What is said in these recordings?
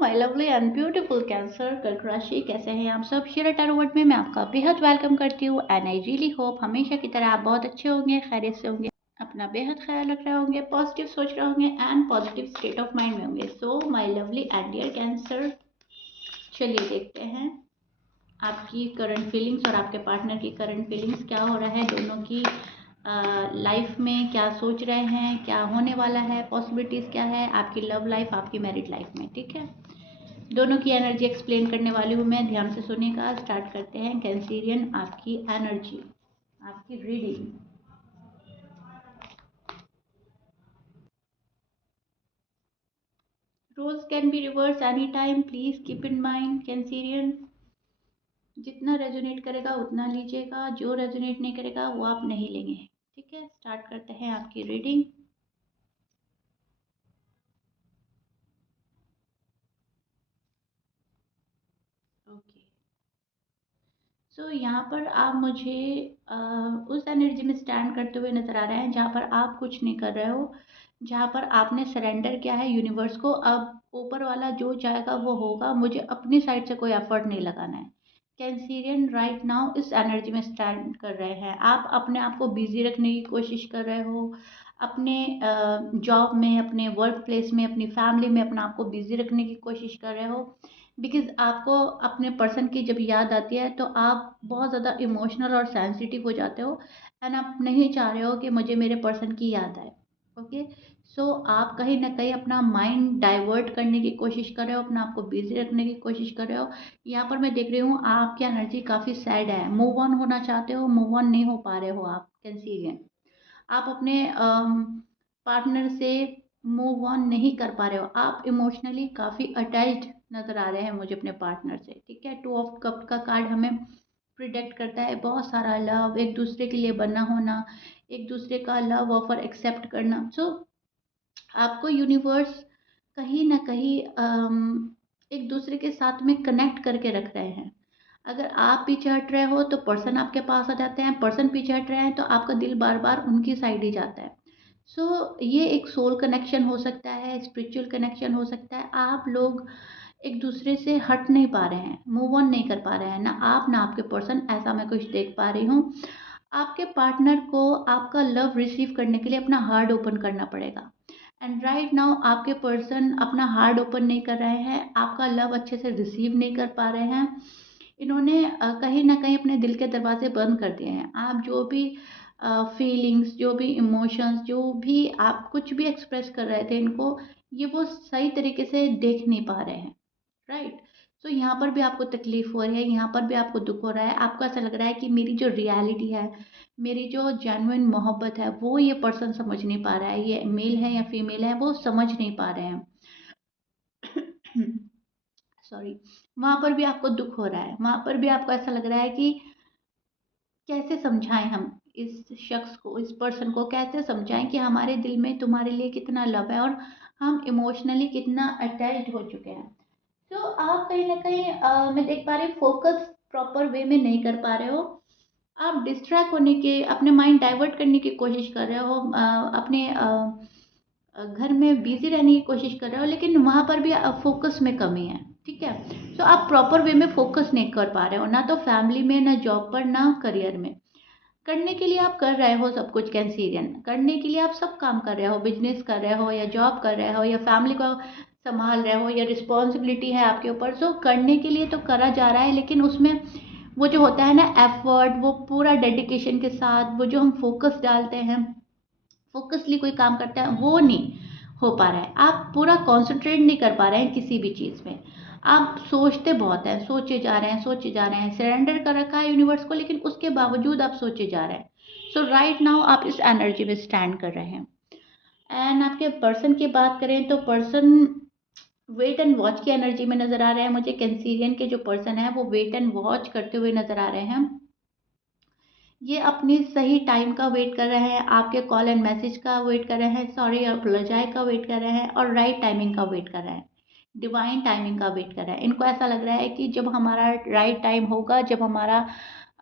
My lovely and beautiful cancer कर्क राशि, कैसे हैं आप सब। शेयर टैरोट में मैं आपका बेहद वेलकम करती हूँ एंड आई रियली होप हमेशा की तरह आप बहुत अच्छे होंगे, खैरियत से होंगे, अपना बेहद ख्याल रख रहे होंगे, पॉजिटिव सोच रहे होंगे and positive state of mind में होंगे। So my lovely and dear Cancer, चलिए देखते हैं आपकी करंट फीलिंग्स और आपके पार्टनर की करंट फीलिंग्स क्या हो रहा है, दोनों की लाइफ में क्या सोच रहे हैं, क्या होने वाला है, पॉसिबिलिटीज़ क्या है आपकी लव लाइफ, आपकी मैरिड लाइफ में। ठीक है, दोनों की एनर्जी एक्सप्लेन करने वाली हूँ मैं, ध्यान से सुनिएगा। स्टार्ट करते हैं कैंसेरियन, आपकी एनर्जी, आपकी reading. Roles can be reverse any time, please keep in mind Cancerian. जितना रेजोनेट करेगा उतना लीजिएगा, जो रेजोनेट नहीं करेगा वो आप नहीं लेंगे। ठीक है, स्टार्ट करते हैं आपकी रीडिंग। ओके, सो यहाँ पर आप मुझे उस एनर्जी में स्टैंड करते हुए नजर आ रहे हैं जहाँ पर आप कुछ नहीं कर रहे हो, जहाँ पर आपने सरेंडर किया है यूनिवर्स को। अब ऊपर वाला जो चाहेगा वो होगा, मुझे अपनी साइड से कोई एफर्ट नहीं लगाना है। कैंसीरियन राइट नाउ इस एनर्जी में स्टैंड कर रहे हैं। आप अपने आप को बिजी रखने की कोशिश कर रहे हो, अपने जॉब में, अपने वर्क प्लेस में, अपनी फैमिली में अपने आप को बिजी रखने की कोशिश कर रहे हो। बिकॉज आपको अपने पर्सन की जब याद आती है तो आप बहुत ज़्यादा इमोशनल और सेंसिटिव हो जाते हो एंड आप नहीं चाह रहे हो कि मुझे मेरे पर्सन की याद आए। ओके, सो आप कहीं ना कहीं अपना माइंड डाइवर्ट करने की कोशिश कर रहे हो, अपना आपको बिजी रखने की कोशिश कर रहे हो। यहाँ पर मैं देख रही हूँ आपकी एनर्जी काफ़ी सैड है, मूव ऑन होना चाहते हो, मूव ऑन नहीं हो पा रहे हो आप कैंसीरियन। आप अपने पार्टनर से मूव ऑन नहीं कर पा रहे हो, आप इमोशनली काफ़ी अटैच्ड नज़र आ रहे हैं मुझे अपने पार्टनर से। ठीक है, टू ऑफ कप का कार्ड हमें प्रिडिक्ट करता है बहुत सारा लव, एक दूसरे के लिए बना होना, एक दूसरे का लव ऑफर एक्सेप्ट करना। सो आपको यूनिवर्स कहीं ना कहीं एक दूसरे के साथ में कनेक्ट करके रख रहे हैं। अगर आप पीछे हट रहे हो तो पर्सन आपके पास आ जाते हैं, पर्सन पीछे हट रहे हैं तो आपका दिल बार बार उनकी साइड ही जाता है। सो ये एक सोल कनेक्शन हो सकता है, स्पिरिचुअल कनेक्शन हो सकता है। आप लोग एक दूसरे से हट नहीं पा रहे हैं, मूव ऑन नहीं कर पा रहे हैं, ना आप ना आपके पर्सन, ऐसा मैं कुछ देख पा रही हूँ। आपके पार्टनर को आपका लव रिसीव करने के लिए अपना हार्ट ओपन करना पड़ेगा एंड राइट नाउ आपके पर्सन अपना हार्ट ओपन नहीं कर रहे हैं, आपका लव अच्छे से रिसीव नहीं कर पा रहे हैं। इन्होंने कहीं ना कहीं अपने दिल के दरवाजे बंद कर दिए हैं। आप जो भी फीलिंग्स, जो भी इमोशंस, जो भी आप कुछ भी एक्सप्रेस कर रहे थे इनको, ये वो सही तरीके से देख नहीं पा रहे हैं। राइट, तो यहाँ पर भी आपको तकलीफ हो रही है, यहाँ पर भी आपको दुख हो रहा है। आपको ऐसा लग रहा है कि मेरी जो रियलिटी है, मेरी जो जेन्युइन मोहब्बत है, वो ये पर्सन समझ नहीं पा रहा है, ये मेल है या फीमेल है वो समझ नहीं पा रहे हैं। सॉरी, वहां पर भी आपको दुख हो रहा है, वहां पर भी आपको ऐसा लग रहा है कि कैसे समझाएं हम इस शख्स को, इस पर्सन को कैसे समझाएं कि हमारे दिल में तुम्हारे लिए कितना लव है और हम इमोशनली कितना अटैच्ड हो चुके हैं। तो आप कहीं ना कहीं मैं देख पा रही हूँ फोकस प्रॉपर वे में नहीं कर पा रहे हो। आप डिस्ट्रैक्ट होने के, अपने माइंड डाइवर्ट करने की कोशिश कर रहे हो, अपने घर में बिजी रहने की कोशिश कर रहे हो, लेकिन वहाँ पर भी फोकस में कमी है। ठीक है, तो आप प्रॉपर वे में फोकस नहीं कर पा रहे हो, ना तो फैमिली में, ना जॉब पर, ना करियर में। करने के लिए आप कर रहे हो सब कुछ कैंसीरियन, करने के लिए आप सब काम कर रहे हो, बिजनेस कर रहे हो या जॉब कर रहे हो या फैमिली को संभाल रहे हो या रिस्पॉन्सिबिलिटी है आपके ऊपर। सो करने के लिए तो करा जा रहा है, लेकिन उसमें वो जो होता है ना एफर्ट, वो पूरा डेडिकेशन के साथ, वो जो हम फोकस डालते हैं, फोकसली कोई काम करता है, वो नहीं हो पा रहा है। आप पूरा कॉन्सेंट्रेट नहीं कर पा रहे हैं किसी भी चीज़ में। आप सोचते बहुत हैं, सोचे जा रहे हैं, सोचे जा रहे हैं, सरेंडर कर रखा है यूनिवर्स को, लेकिन उसके बावजूद आप सोचे जा रहे हैं। सो राइट नाउ आप इस एनर्जी में स्टैंड कर रहे हैं। एंड आपके पर्सन की बात करें तो पर्सन वेट एंड वॉच की एनर्जी में नजर आ रहे हैं मुझे। कैंसीरियन के जो पर्सन है वो वेट एंड वॉच करते हुए नजर आ रहे हैं। ये अपनी सही टाइम का वेट कर रहे हैं, आपके कॉल एंड मैसेज का वेट कर रहे हैं, सॉरी अपोलोजाई का वेट कर रहे हैं और राइट टाइमिंग का वेट कर रहे हैं, डिवाइन टाइमिंग का वेट कर रहे हैं। इनको ऐसा लग रहा है कि जब हमारा राइट टाइम होगा, जब हमारा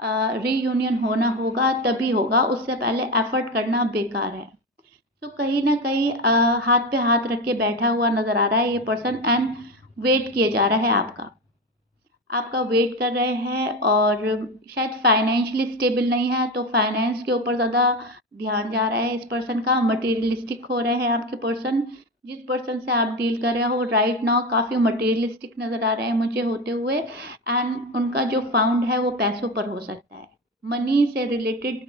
रीयूनियन होना होगा तभी होगा, उससे पहले एफर्ट करना बेकार है। तो कहीं ना कहीं हाथ पे हाथ रख के बैठा हुआ नजर आ रहा है ये पर्सन एंड वेट किया जा रहा है आपका वेट कर रहे हैं, और शायद फाइनेंशियली स्टेबल नहीं है तो फाइनेंस के ऊपर ज़्यादा ध्यान जा रहा है इस पर्सन का। मटेरियलिस्टिक हो रहे हैं आपके पर्सन। जिस पर्सन से आप डील कर रहे हो राइट नाउ काफ़ी मटेरियलिस्टिक नज़र आ रहे हैं मुझे होते हुए, एंड उनका जो फाउंड है वो पैसों पर हो सकता है। मनी से रिलेटेड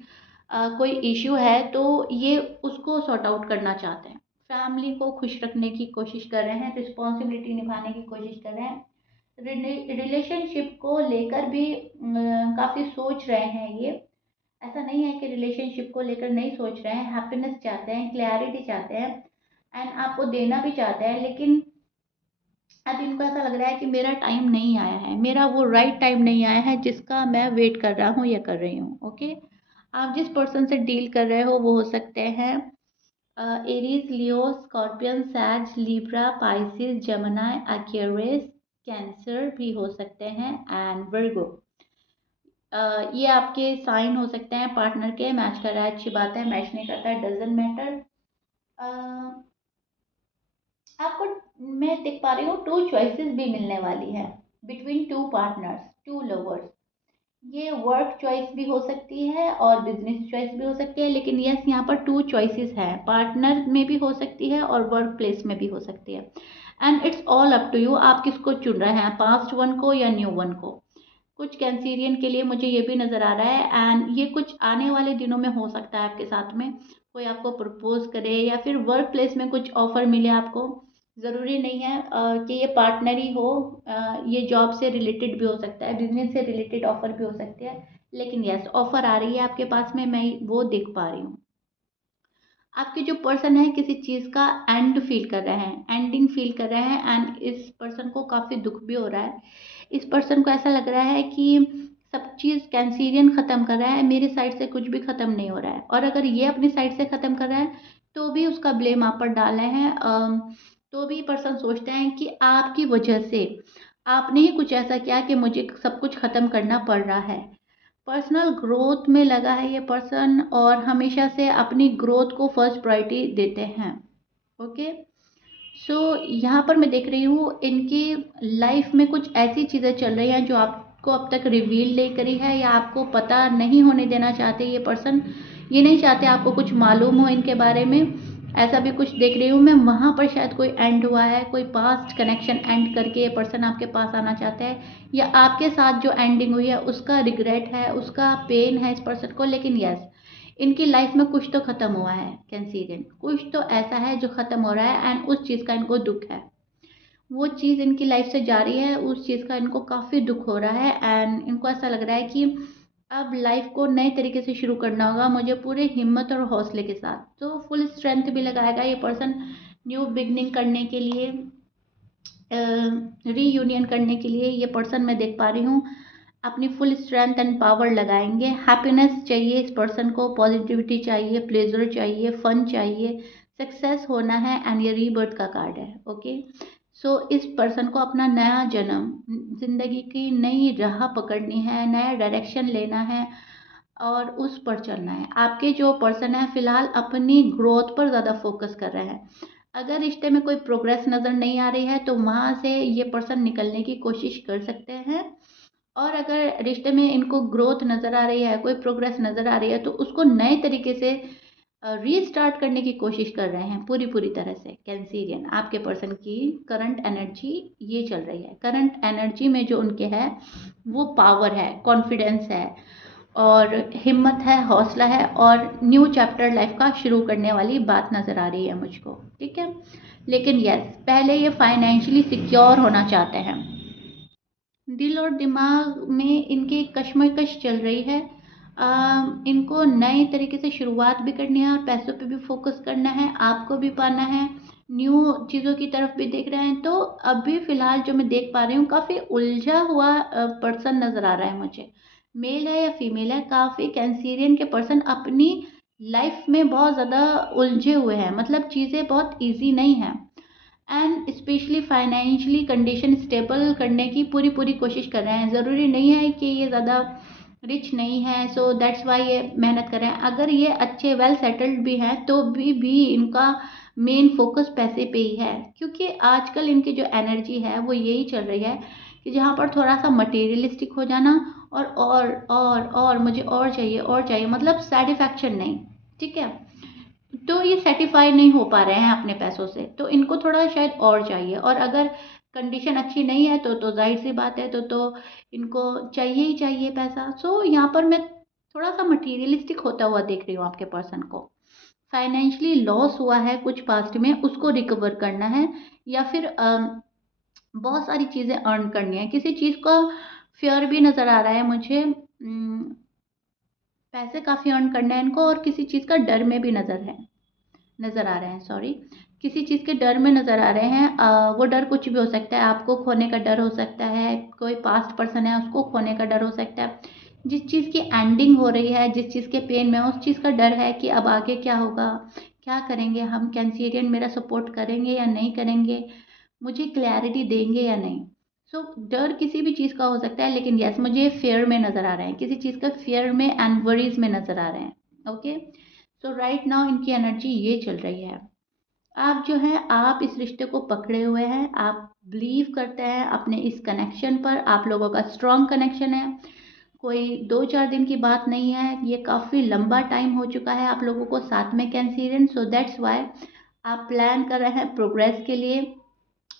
कोई इश्यू है तो ये उसको सॉर्ट आउट करना चाहते हैं। फैमिली को खुश रखने की कोशिश कर रहे हैं, रिस्पॉन्सिबिलिटी निभाने की कोशिश कर रहे हैं। रिलेशनशिप को लेकर भी काफ़ी सोच रहे हैं ये। ऐसा नहीं है कि रिलेशनशिप को लेकर नहीं सोच रहे हैं, हैप्पीनेस चाहते हैं, क्लैरिटी चाहते हैं, एंड आपको देना भी चाहते हैं। लेकिन अब इनको ऐसा लग रहा है कि मेरा टाइम नहीं आया है, मेरा वो राइट टाइम नहीं आया है जिसका मैं वेट कर रहा हूँ या कर रही हूँ। ओके, आप जिस पर्सन से डील कर रहे हो वो हो सकते हैं Aries, Leo, Scorpion, sage, Libra, Pisces, Gemini, Aquarius, cancer भी हो सकते हैं, एंड वर्गो। ये आपके साइन हो सकते हैं पार्टनर के। मैच कर रहा है, अच्छी बात है। मैच नहीं करता है, डजेंट मैटर। आपको मैं देख पा रही हूँ 2 चॉइसेस भी मिलने वाली है बिटवीन 2 पार्टनर्स, 2 लवर्स। ये वर्क चॉइस भी हो सकती है और बिजनेस चॉइस भी हो सकती है, लेकिन यस यहाँ पर 2 चॉइसेस हैं। पार्टनर में भी हो सकती है और वर्क प्लेस में भी हो सकती है, and it's all up to you, आप किसको चुन रहे हैं, पास्ट वन को या न्यू वन को। कुछ कैंसीरियन के लिए मुझे ये भी नज़र आ रहा है, एंड ये कुछ आने वाले दिनों में हो सकता है आपके साथ में। कोई आपको प्रपोज करे या फिर वर्क प्लेस में कुछ ऑफर मिले आपको। ज़रूरी नहीं है कि ये पार्टनर ही हो, ये जॉब से रिलेटेड भी हो सकता है, बिजनेस से रिलेटेड ऑफर भी हो सकते हैं। लेकिन यस, ऑफर आ रही है आपके पास में, मैं वो देख पा रही हूँ। आपके जो पर्सन है किसी चीज़ का एंड फील कर रहे हैं, एंडिंग फील कर रहे हैं, एंड इस पर्सन को काफ़ी दुख भी हो रहा है। इस पर्सन को ऐसा लग रहा है कि सब चीज़ कैंसीरियन ख़त्म कर रहा है, मेरी साइड से कुछ भी ख़त्म नहीं हो रहा है। और अगर ये अपनी साइड से ख़त्म कर रहा है तो भी उसका ब्लेम आप पर डाल रहे हैं। तो भी पर्सन सोचते हैं कि आपकी वजह से आपने ही कुछ ऐसा किया कि मुझे सब कुछ ख़त्म करना पड़ रहा है। पर्सनल ग्रोथ में लगा है ये पर्सन, और हमेशा से अपनी ग्रोथ को फर्स्ट प्रायोरिटी देते हैं। ओके, सो यहाँ पर मैं देख रही हूँ इनकी लाइफ में कुछ ऐसी चीज़ें चल रही हैं जो आपको अब तक रिवील नहीं करी है, या आपको पता नहीं होने देना चाहते ये पर्सन। ये नहीं चाहते आपको कुछ मालूम हो इनके बारे में, ऐसा भी कुछ देख रही हूँ मैं। वहाँ पर शायद कोई एंड हुआ है, कोई पास्ट कनेक्शन एंड करके ये पर्सन आपके पास आना चाहता है, या आपके साथ जो एंडिंग हुई है उसका रिग्रेट है, उसका पेन है इस पर्सन को। लेकिन यस, इनकी लाइफ में कुछ तो खत्म हुआ है कैंसीरियन, कुछ तो ऐसा है जो खत्म हो रहा है, एंड उस चीज़ का इनको दुख है। वो चीज़ इनकी लाइफ से जा रही है, उस चीज़ का इनको काफ़ी दुख हो रहा है, एंड इनको ऐसा लग रहा है कि अब लाइफ को नए तरीके से शुरू करना होगा मुझे, पूरे हिम्मत और हौसले के साथ। तो फुल स्ट्रेंथ भी लगाएगा ये पर्सन न्यू बिगनिंग करने के लिए, रीयूनियन करने के लिए। ये पर्सन मैं देख पा रही हूँ अपनी फुल स्ट्रेंथ एंड पावर लगाएंगे। हैप्पीनेस चाहिए इस पर्सन को, पॉजिटिविटी चाहिए, प्लेजर चाहिए, फन चाहिए, सक्सेस होना है, एंड ये रीबर्थ का कार्ड है। ओके, सो इस पर्सन को अपना नया जन्म, जिंदगी की नई राह पकड़नी है, नया डायरेक्शन लेना है और उस पर चलना है। आपके जो पर्सन है फिलहाल अपनी ग्रोथ पर ज़्यादा फोकस कर रहे हैं। अगर रिश्ते में कोई प्रोग्रेस नज़र नहीं आ रही है तो वहाँ से ये पर्सन निकलने की कोशिश कर सकते हैं, और अगर रिश्ते में इनको ग्रोथ नज़र आ रही है, कोई प्रोग्रेस नज़र आ रही है, तो उसको नए तरीके से रीस्टार्ट करने की कोशिश कर रहे हैं पूरी पूरी तरह से। कैंसीरियन आपके पर्सन की करंट एनर्जी ये चल रही है। करंट एनर्जी में जो उनके है वो पावर है, कॉन्फिडेंस है, और हिम्मत है, हौसला है, और न्यू चैप्टर लाइफ का शुरू करने वाली बात नज़र आ रही है मुझको। ठीक है, लेकिन यस, पहले ये फाइनेंशियली सिक्योर होना चाहते हैं। दिल और दिमाग में इनकी कश्मकश चल रही है। इनको नए तरीके से शुरुआत भी करनी है और पैसों पे भी फोकस करना है, आपको भी पाना है, न्यू चीज़ों की तरफ भी देख रहे हैं। तो अभी फ़िलहाल जो मैं देख पा रही हूँ काफ़ी उलझा हुआ पर्सन नज़र आ रहा है मुझे। मेल है या फीमेल है, काफ़ी कैंसीरियन के पर्सन अपनी लाइफ में बहुत ज़्यादा उलझे हुए हैं, मतलब चीज़ें बहुत ईजी नहीं हैं, and specially financially condition stable करने की पूरी पूरी कोशिश कर रहे हैं। ज़रूरी नहीं है कि ये ज़्यादा रिच नहीं है, सो दैट्स वाई ये मेहनत कर रहे हैं। अगर ये अच्छे वेल सेटल्ड भी हैं तो भी इनका मेन फोकस पैसे पे ही है, क्योंकि आजकल इनकी जो एनर्जी है वो यही चल रही है कि जहाँ पर थोड़ा सा मटेरियलिस्टिक हो जाना और मुझे और चाहिए, मतलब सेटिस्फैक्शन नहीं। ठीक है, तो ये सेटिस्फाई नहीं हो पा रहे हैं अपने पैसों से, तो इनको थोड़ा शायद और चाहिए। और अगर कंडीशन अच्छी नहीं है तो जाहिर सी बात है, तो इनको चाहिए ही चाहिए पैसा। सो यहाँ पर मैं थोड़ा सा मटीरियलिस्टिक होता हुआ देख रही हूँ आपके पर्सन को। फाइनेंशियली लॉस हुआ है कुछ पास्ट में, उसको रिकवर करना है, या फिर बहुत सारी चीज़ें अर्न करनी है। किसी चीज़ का फेयर भी नज़र आ रहा है मुझे, पैसे काफ़ी अर्न करना है इनको, और किसी चीज़ का डर में भी नज़र आ रहे हैं, सॉरी, किसी चीज़ के डर में नज़र आ रहे हैं। वो डर कुछ भी हो सकता है, आपको खोने का डर हो सकता है, कोई पास्ट पर्सन है उसको खोने का डर हो सकता है, जिस चीज़ की एंडिंग हो रही है, जिस चीज़ के पेन में उस चीज़ का डर है कि अब आगे क्या होगा, क्या करेंगे हम, कैंसिरियन मेरा सपोर्ट करेंगे या नहीं करेंगे, मुझे क्लैरिटी देंगे या नहीं। सो डर किसी भी चीज़ का हो सकता है, लेकिन यस मुझे फेयर में नज़र आ रहे हैं, किसी चीज़ का फेयर में एंड वरीज में नज़र आ रहे हैं। ओके, सो राइट नाउ इनकी एनर्जी ये चल रही है। आप जो है, आप इस रिश्ते को पकड़े हुए हैं, आप बिलीव करते हैं अपने इस कनेक्शन पर, आप लोगों का स्ट्रॉन्ग कनेक्शन है, कोई 2-4 दिन की बात नहीं है, ये काफ़ी लंबा टाइम हो चुका है आप लोगों को साथ में कैंसिरियन। सो दैट्स वाई आप प्लान कर रहे हैं प्रोग्रेस के लिए,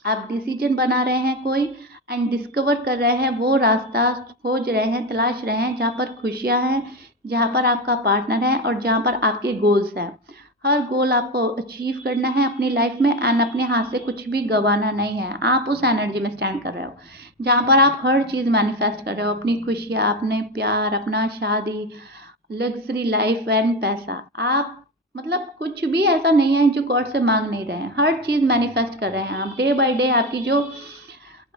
आप डिसीजन बना रहे हैं कोई, एंड डिस्कवर कर रहे हैं वो रास्ता, खोज रहे हैं, तलाश रहे हैं जहाँ पर खुशियाँ हैं, जहाँ पर आपका पार्टनर है, और जहाँ पर आपके गोल्स हैं। हर गोल आपको अचीव करना है अपनी लाइफ में, एंड अपने हाथ से कुछ भी गंवाना नहीं है। आप उस एनर्जी में स्टैंड कर रहे हो जहाँ पर आप हर चीज़ मैनिफेस्ट कर रहे हो, अपनी खुशियाँ, अपने प्यार, अपना शादी, लग्जरी लाइफ एंड पैसा। आप मतलब कुछ भी ऐसा नहीं है जो गॉड से मांग नहीं रहे हैं, हर चीज़ मैनिफेस्ट कर रहे हैं आप। डे बाय डे आपकी जो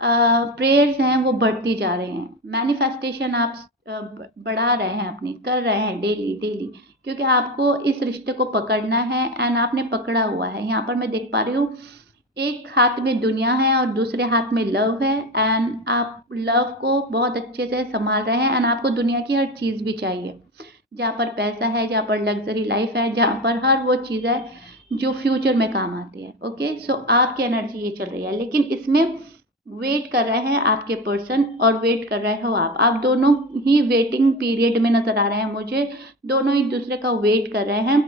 प्रेयर्स हैं वो बढ़ती जा रही हैं, मैनिफेस्टेशन आप बढ़ा रहे हैं अपनी, कर रहे हैं डेली डेली, क्योंकि आपको इस रिश्ते को पकड़ना है, एंड आपने पकड़ा हुआ है। यहाँ पर मैं देख पा रही हूँ, एक हाथ में दुनिया है और दूसरे हाथ में लव है, एंड आप लव को बहुत अच्छे से संभाल रहे हैं, एंड आपको दुनिया की हर चीज़ भी चाहिए, जहाँ पर पैसा है, जहाँ पर लग्जरी लाइफ है, जहाँ पर हर वो चीज़ है जो फ्यूचर में काम आती है। ओके, सो आपकी एनर्जी ये चल रही है, लेकिन इसमें वेट कर रहे हैं आपके पर्सन और वेट कर रहे हो आप दोनों ही वेटिंग पीरियड में नज़र आ रहे हैं मुझे, दोनों एक दूसरे का वेट कर रहे हैं।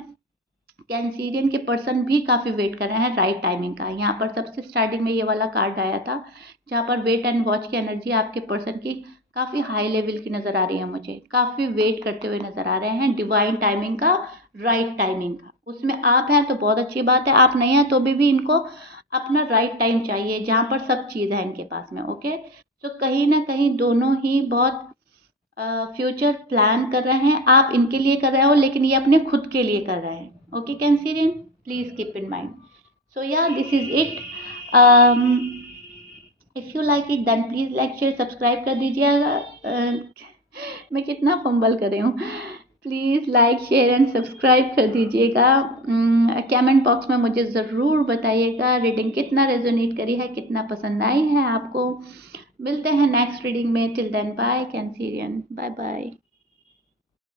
कैंसीरियन के पर्सन भी काफ़ी वेट कर रहे हैं राइट टाइमिंग का। यहाँ पर सबसे स्टार्टिंग में ये वाला कार्ड आया था, जहाँ पर वेट एंड वॉच की एनर्जी आपके पर्सन की काफ़ी हाई लेवल की नज़र आ रही है मुझे, काफ़ी वेट करते हुए नज़र आ रहे हैं डिवाइन टाइमिंग का, राइट टाइमिंग का। उसमें आप हैं तो बहुत अच्छी बात है, आप नहीं हैं तो भी इनको अपना राइट टाइम चाहिए, जहाँ पर सब चीज़ है इनके पास में। ओके, तो कहीं ना कहीं दोनों ही बहुत फ्यूचर प्लान कर रहे हैं, आप इनके लिए कर रहे हो, लेकिन ये अपने खुद के लिए कर रहे हैं। Okay Cancerian, please keep in mind. So yeah this is it. If you like it then please like share subscribe कर दीजिएगा। मैं कितना फंबल कर रही हूँ। Please like share and subscribe कर दीजिएगा। कमेंट बॉक्स में मुझे ज़रूर बताइएगा रीडिंग कितना रेजोनेट करी है, कितना पसंद आई है आपको। मिलते हैं नेक्स्ट रीडिंग में, till then bye Cancerian, bye bye.